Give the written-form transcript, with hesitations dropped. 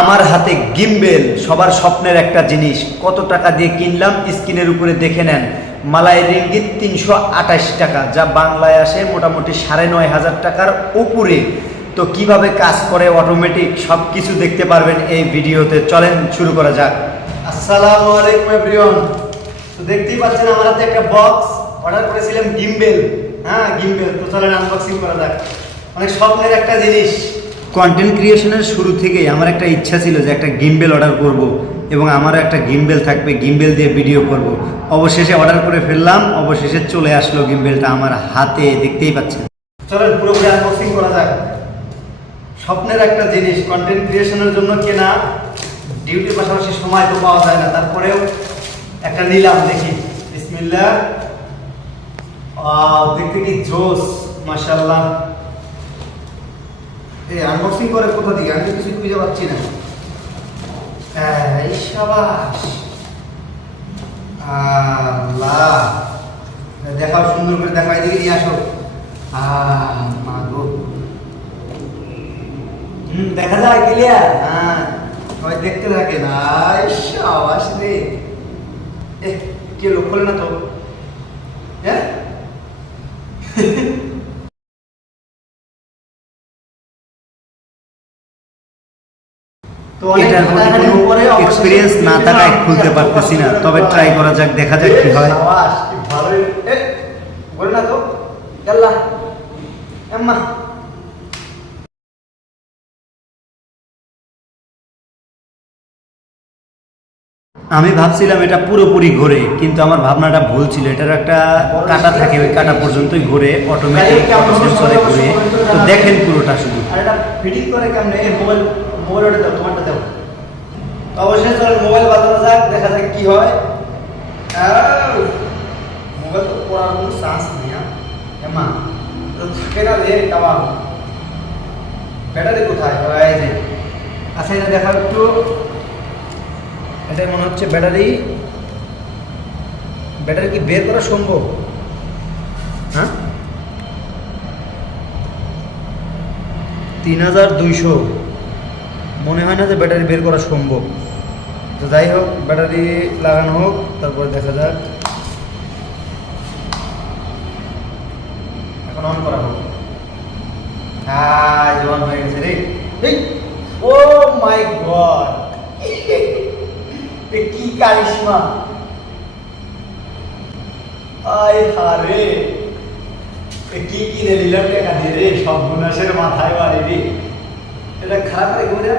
আমার হাতে গিম্বেল সবার স্বপ্নের একটা জিনিস। কত টাকা দিয়ে কিনলাম স্ক্রিনের উপরে দেখে নেন। মালাই রিঙ্গিত ৩২৮ টাকা, যা বাংলায় আসে মোটামুটি ৯,৫০০ টাকার উপরে। তো কিভাবে কাজ করে অটোমেটিক সব কিছু দেখতে পারবেন এই ভিডিওতে। চলেন শুরু করা যাক। আসসালামু আলাইকুম এভরিওয়ান। তো দেখতেই পাচ্ছেন আমার হাতে একটা বক্স, অর্ডার করেছিলাম গিম্বেল। গিম্বেল। তো চলেন আনবক্সিং করা যাক। অনেক স্বপ্নের একটা জিনিস। কন্টেন্ট ক্রিয়েশনের শুরু থেকেই আমার একটা ইচ্ছা ছিল যে একটা গিম্বেল অর্ডার করব এবং আমারও একটা গিম্বেল থাকবে, গিম্বেল দিয়ে ভিডিও করব। অবশেষে অর্ডার করে ফেললাম, অবশেষে চলে আসলো গিম্বেলটা আমার হাতে, দেখতেই পাচ্ছেন। চলেন পুরোপুরি আনবক্সিং করা যাক। স্বপ্নের একটা জিনিস, কন্টেন্ট ক্রিয়েশনের জন্য কেনা, ডিউটির পাশাপাশি সময় তো পাওয়া যায় না, তারপরেও একটা নিলাম। দেখি, বিসমিল্লাহ। দেখতে কি জোস, মাশাআল্লাহ। এই আনবক্সিং করে কোথা দিয়ে, আমি কিছু খুঁজে পাচ্ছি না। এই শাবাশ, আল্লাহ। দেখাও, সুন্দর করে দেখাও, এদিকে নিয়ে আসো। মাগো, দেখা যায় ক্লিয়ার। সবাই দেখতে থাকে না। শাবাশ রে। কে লোক খোলে না তো? হ্যাঁ, এটার মধ্যে কোনো এক্সপেরিয়েন্স না থাকায় খুলতে পারতেছি না, তবে ট্রাই করা যাক, দেখা যাক কি হয়। ভালোই বলে না তো। আল্লাহ আম্মা, আমি ভাবছিলাম এটা পুরোপুরি ঘোরে, কিন্তু আমার ভাবনাটা ভুল ছিল। এটার একটা কাটা থাকে, ওই কাটা পর্যন্তই ঘোরে, অটোমেটিক সেন্সরে ঘুরে। তো দেখেন পুরোটা শুধু। আর এটা ফিটিং করে কেমনে? মোবাইল মোবাইলটা দাও, তোমারটা দাও। অবশ্যই চলেন মোবাইল বাজানো যাক, দেখা যাক কি হয়। মোবাইল তো পড়ার কোনো চান্স নেই। এমা তো থাকে না রে কাবাব। ব্যাটারি কোথায়? এই যে আচ্ছা, এটা দেখা একটু। এটাই মনে হচ্ছে ব্যাটারি। ব্যাটারি কি বের করা সম্ভব? ৩২০০। মনে হয় না যে ব্যাটারি বের করা সম্ভব। তো যাই হোক, ব্যাটারি লাগানো হোক, তারপরে দেখা যাক। এখন অন করা হোক। জোয়ান হয়ে গেছে রে। ও মাই গড, কি কারিশমা! আয় হারে, কি কিনে নিলাম টাকা দিয়ে রে, সব গুনাশের মাথায় বাড়ি রে। এটা খারাপ লাগে।